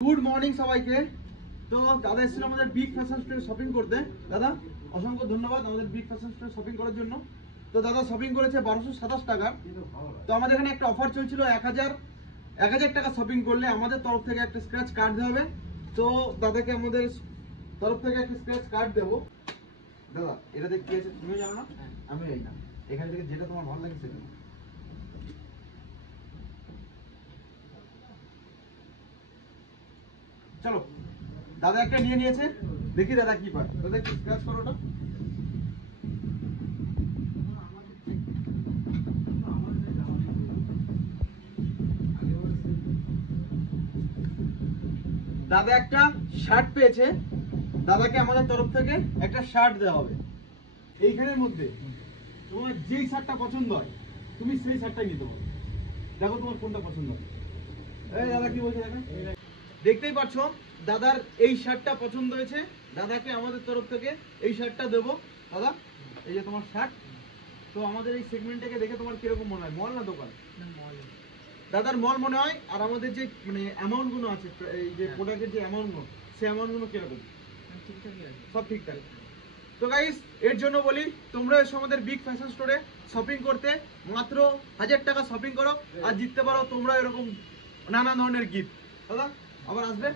Good morning সবাইকে। তো দাদা এসেছিল আমাদের বিগ ফ্যাশন স্টোরে শপিং করতে। দাদা অসংখ্য ধন্যবাদ আমাদের বিগ ফ্যাশন স্টোরে শপিং করার জন্য। তো দাদা শপিং করেছে 1227 টাকার। তো আমাদের এখানে একটা অফার চলছিল, 1000 টাকা শপিং করলে আমাদের তরফ থেকে একটা স্ক্র্যাচ কার্ড দেওয়া হবে। তো দাদাকে আমাদের তরফ থেকে একটা স্ক্র্যাচ কার্ড দেবো। দাদা এটাতে কি আছে তুমিও জানো না, আমি জানি না। এখান থেকে যেটা তোমার ভালো লাগে সেটা চলো। দাদা একটা নিয়ে নিয়েছে, দেখি দাদা কি পায়। দাদা একটু স্ক্র্যাচ করো ওটা। দাদা একটা শার্ট পেয়েছে, দাদাকে আমাদের তরফ থেকে একটা শার্ট দেওয়া হবে। এইখানের মধ্যে তোমার যেই শার্টটা পছন্দ হয় তুমি সেই শার্টটাই নিতে পারো। দেখো তোমার কোনটা পছন্দ হয়। এই দাদা কি বলছে দেখেন, দেখতেই পাচ্ছ দাদার এই শার্টটা পছন্দ হয়েছে। দাদাকে আমাদের তরফ থেকে এই শার্টটা দেবো। দাদা এই যে তোমার শার্ট। তো আমাদের এই সেগমেন্টটাকে দেখে তোমার কিরকম মনে হয়, মল না দোকান? দাদার মল মনে হয়। আর আমাদের যে মানে অ্যামাউন্ট গুলো আছে, এই যে প্রোডাক্টের যে অ্যামাউন্ট গুলো, সেই অ্যামাউন্ট গুলো কিরকম? সব ঠিকঠাক। তো গাইস এর জন্য বলি, তোমরা এসো আমাদের বিগ ফ্যাশন স্টোরে শপিং করতে। মাত্র 1000 টাকা শপিং করো আর জিততে পারো তোমরা এরকম নানা ধরনের গিফট। দাদা আবার আসবে।